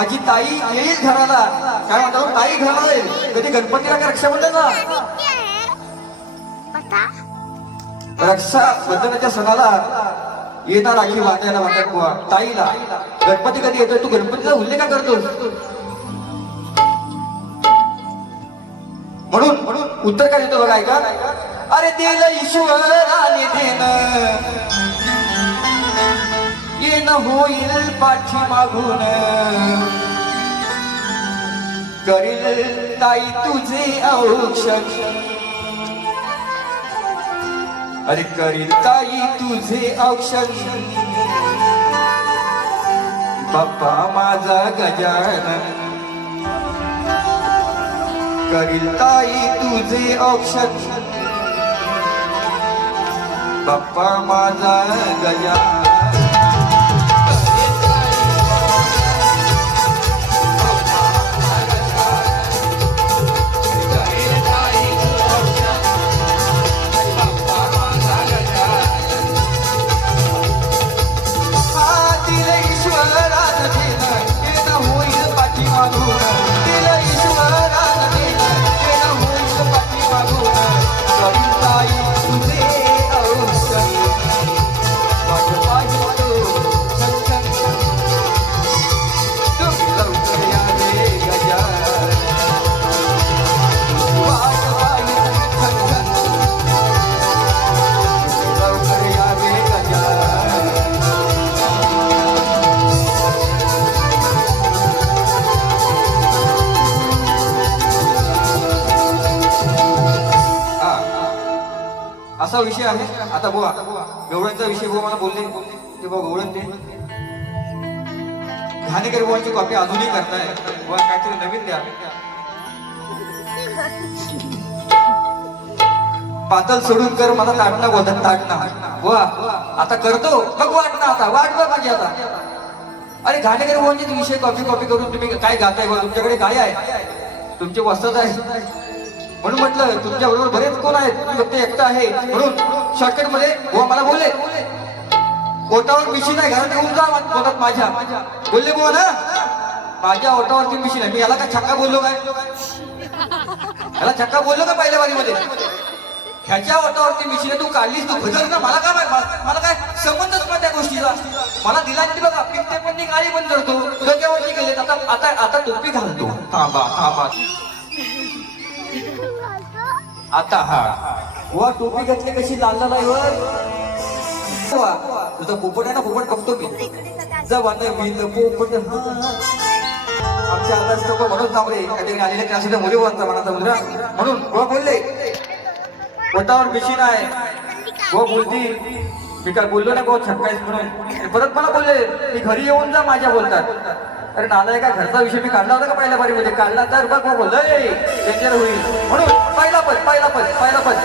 माझी ताई येईल घराला. काय म्हणतो ताई घराला येईल. कधी गणपतीला रक्षाबंधनला? बता रक्षा बंधनाच्या सणाला येणार राखी बांधायला म्हणतात बुवा. ताईला. गणपती कधी येतोय? तू गणपतीचा उल्लेख का करतोस? म्हणून म्हणून उत्तर काय देतो बघा ऐका. अरे दिल ईश्वराने देन येन होईल पाठी मागून करील ताई तुझे औक्षण अरे करील ताई तुझे औक्षण बाप्पा माझा गजानन. करील ताई तुझे औक्षण बाप्पा माझा गजानन. असा विषय आहे. आता बुवा गवळणचा विषय बुवा मला बोलले. ते बुवा गवळण ते घाणेकर बुवांची कॉपी अजूनही करताय. बुवा काहीतरी नवीन द्या. पातळ सोडून कर मला ताटणा बोलतात ताटणा. बुवा आता करतो. बघ वाटणं आता वाट बघ माझी आता. अरे घाणेकर बुवांची विषय कॉपी कॉपी करून तुम्ही काय गाताय? बघा तुमच्याकडे काय आहे. तुमचे वस्त्रच आहे म्हणून म्हटलं तुमच्या बरोबर बरेच कोण आहेत? फक्त एकटा आहे. म्हणून शॉर्टकटमध्ये मला बोलले ओटावर मिशी नाही घरात येऊन जा बोलतात माझ्या. बोलले बुवा ना माझ्या ओटावरती मिशी नाही मी याला काय छक्का बोललो काय? याला छक्का बोललो का पहिल्या बारीमध्ये ह्याच्या ओटावरती मिशीने तू काढलीस तू भजल ना मला काय मला काय संबंधच नाही त्या गोष्टीचा? मला दिला की बघा पिकते पण गाडी बंद करतो डोक्यावरती गेले आता आता आता टोपी घालतो. थांबा थांबा. आता हा. वा टोपी घातली कशी? लाल लाल आहे वर वा, तुझा पोपट आहे ना पोपट बघतो मी. जवान बिल पोपट. आमच्या आवाज लोक म्हणून थांबले त्या आलेले मुली वाचता मनाचा मुलगा. म्हणून व बोलले पोटावर मिशीन आहे. व बोलती. मी काय बोललो ना गो छक्कायस म्हणून. परत मला बोलले मी घरी येऊन जा माझ्या बोलतात. अरे नाला एका घरचा विषय मी काढला होता का पहिल्या बारीमध्ये काढला तर बघ मग बोललं डेंजर होईल. म्हणून पहिला पद पहिला पद पहिला पद.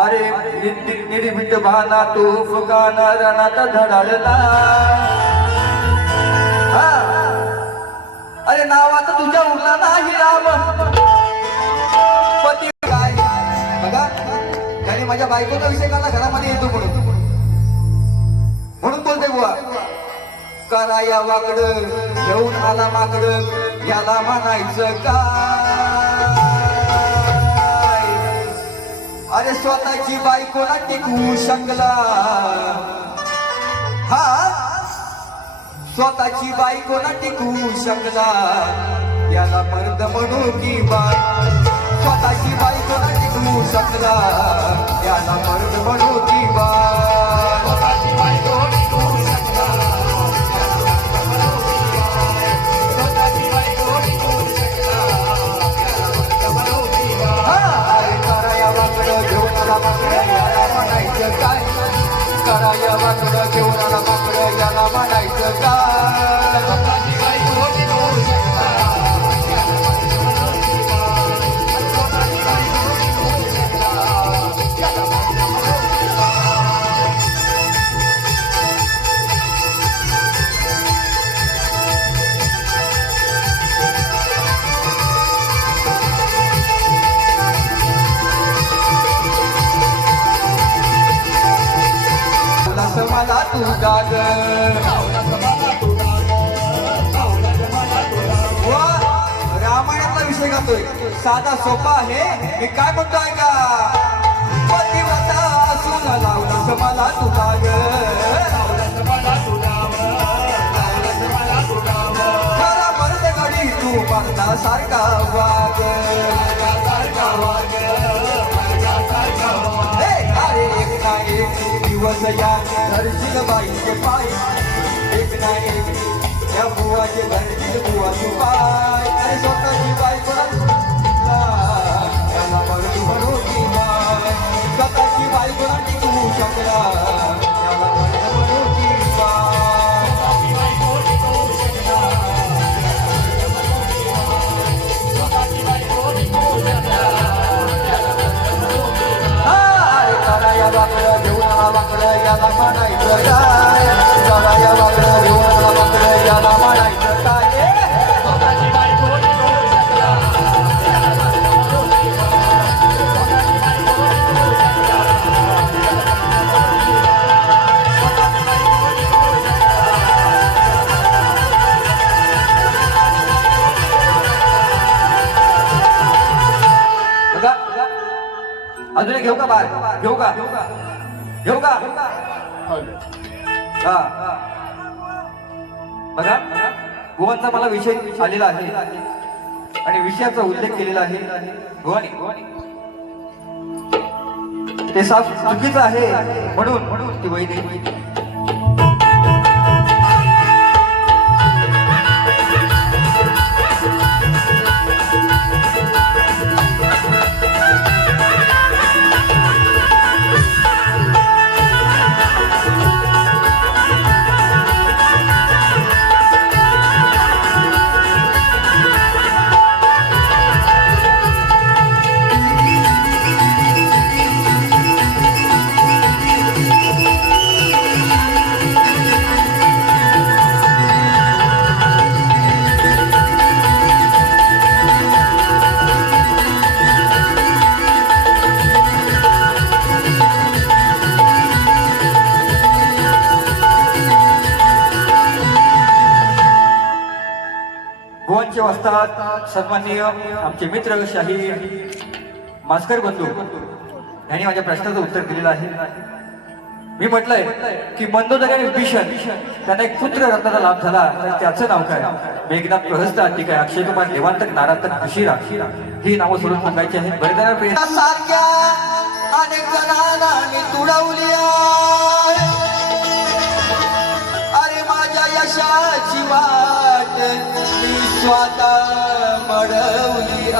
अरे निर्मित भाना तू फुगाना रणात धडाडला हा. अरे नावात तुझ्या उरला नाही राम. पती काय? बघा त्याने माझ्या बायकोचा विषय काढला घरामध्ये येतो म्हणून. म्हणून बोलते बुवा. करा या वाकड घेऊन आला माकड याला म्हणायचं काय? अरे स्वतःची बायकोला टिकवू शकला. हा? स्वतःची बायकोला टिकवू शकला. याला मर्द म्हणू की बाय स्वतःची बायकोला टिकवू शकला. याला मर्द म्हणू करा या वाकडं घेऊन आला माकडं याला म्हणायचं का? विषय साधा सोपा आहे. मी काय म्हणतोय का? पतिव्रता असून लावलं मला तुला ग. खरा मर्द गडी तू सारखा वाग. अरे एक ना एक दिवस या धरशील बाईचे पाय. एक ना एक या बुवाचे धरशील बुवा तू पाय. अरे स्वतःची बाई त्याला स्वतःची शकला अजून एक घेऊ का बाहेर? घेऊ का? घेऊ का? हा. बघा. गोवांचा मला विषय आलेला आहे. आणि विषयाचा उल्लेख केलेला आहे. गोवानी ते साफ चुकीचं आहे म्हणून म्हणून ती वैद्य गोवांचे वाचतात सन्माननीय आमचे मित्र शाही मास्कर बंधू यांनी माझ्या प्रश्नाचं उत्तर दिलेलं आहे. मी म्हटलंय की मंदोदर आणि भीषण त्यांना एक पुत्र रत्नाचा लाभ झाला. तर त्याचं नाव काय? मेघनाथ प्रहस्त ठीक आहे अक्षय कुमार देवांतक नारांतक उशिरा. ही नावं सोडून सांगायची आहेत बरेच सारख्या अनेक जणांना मी तुडवली अरे माझ्या यशाची वा मी स्वतः मडवली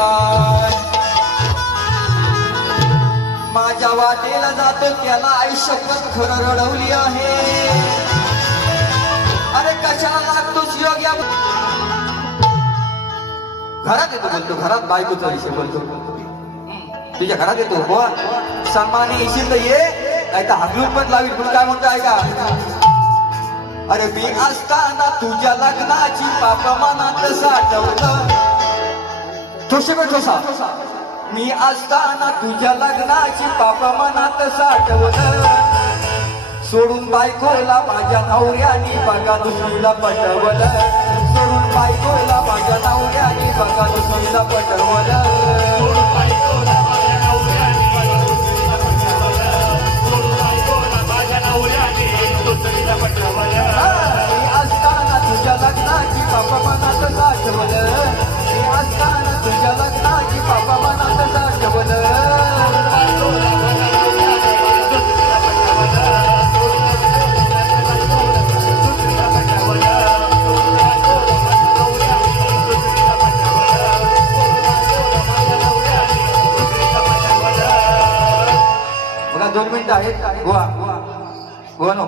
माझ्या वाटेला जातो त्याला आयुष्यभर खरं रडवली आहे. अरे कशाला लागतोच या? घरात येतो बोलतो घरात बायकोचा विषय बोलतो. तुझ्या घरात येतो हो सन्मानी येशील तर ये नाही तर हागलून पण लावी म्हणून काय म्हणतो ऐका. अरे मी असताना तुझ्या लग्नाची पाप मनात साठवलं. ठोसे पण ठोसा मी असताना तुझ्या लग्नाची पाप मनात साठवलं. सोडून बायकोला माझ्या नवऱ्याने बघा दुसरीला पटवलं. सोडून बायकोला माझ्या नवऱ्याने बघा दुसरीला पटवलं. दोन गोवा गोवानो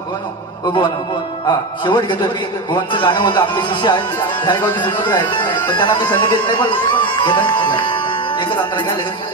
गोवानो हा शेवट घेतो मी. गोवांचं गाणं होतं आपले शिष्य आहेत. ह्या गावचे सुपुत्र आहेत. पण त्यांना मी संधी देत नाही पण एकच अंतर घ्या लगेच